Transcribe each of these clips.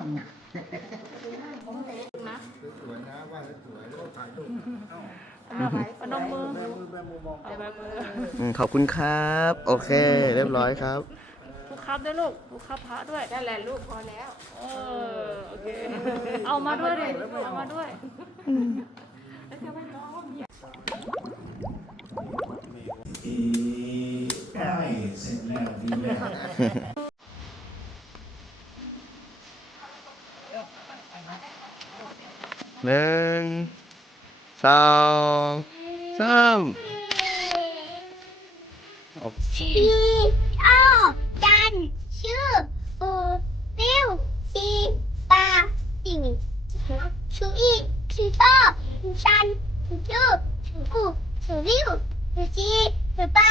ทำไมทำเนี่ยสวยนะว่าสวยแล้วถ่ายรูปพนมมือแบมือแบมือมองเอาแบบมืออืมขอบคุณครับ โอเค เรียบร้อยครับ ลูกครับด้วยลูกลูกครับพระด้วยนั่นแหละลูกพอแล้ว เออโอเคเอามาด้วยดิเอามาด้วยได้เสร็จแล้วดีแล้ว หนึ่งสองสามโอเคชีอ้อจันชื่อปูปิวชีปาจิงชูอีชีอ้อจันชื่อปูชูริวชูชีชูปา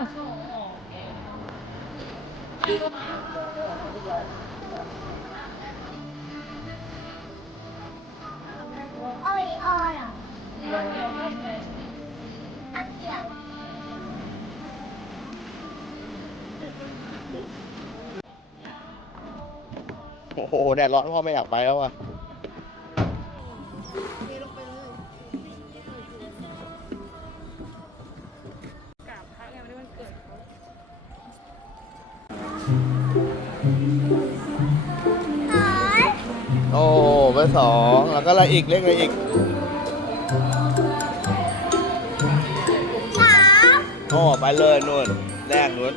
โอ้โหแดดร้อนพ่อไม่อยากไปแล้วอะ บอร์สองแล้วก็อะไรอีกเรียกอะไรอีกสามโอ้ไปเลยนู่นแรกนู่น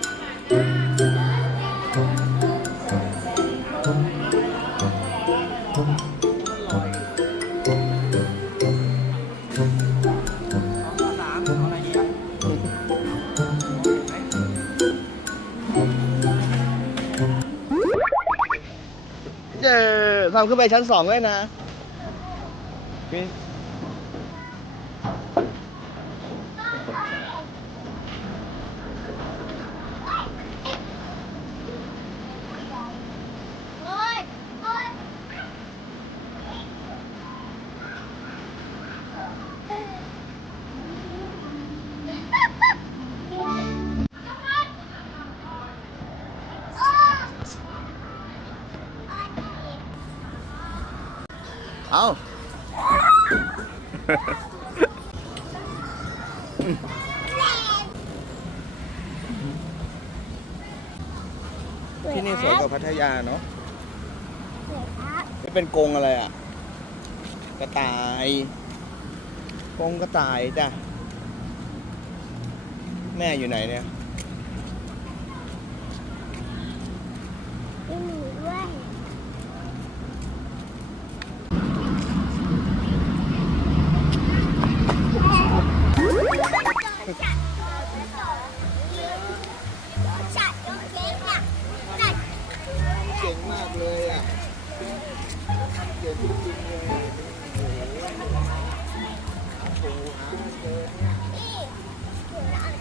ามขึ้นไปชั้นสองด้วยนะ เอาที่นี่สวยกว่าพัทยาเนาะนี่เป็นกรงอะไรอะ กระต่ายกรงกระต่ายจ้ะ แม่อยู่ไหนเนี่ย เก่งมากเลยอะเก่งจริงๆเลยโอ้โหหาปูหาเจอเนี่ย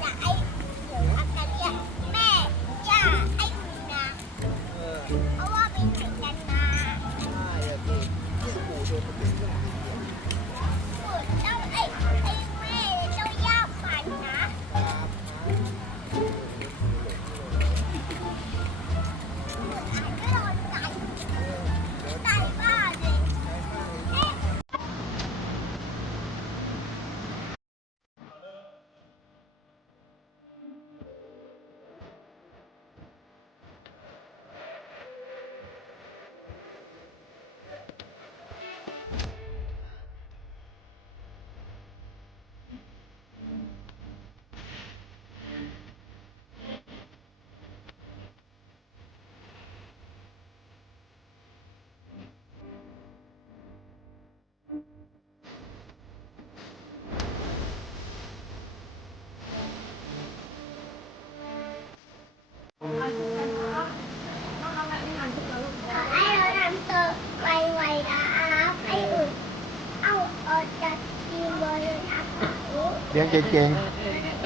เลี้ยงเก่ง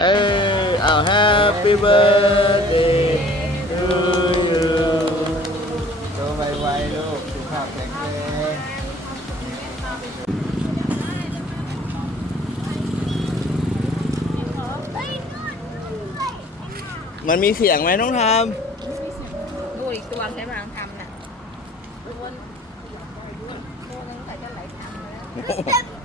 เอออ้าว Happy birthday to you ๆโตไวๆลูกสุขภาพแข็งแรงเฮ้ยนู่นนู่นด้วยมันมีเสียงไหมน้องทดูอีกตัวใช่ไหมทำน่ะตัวตัวนึงแต่จะไหลทำแล้ว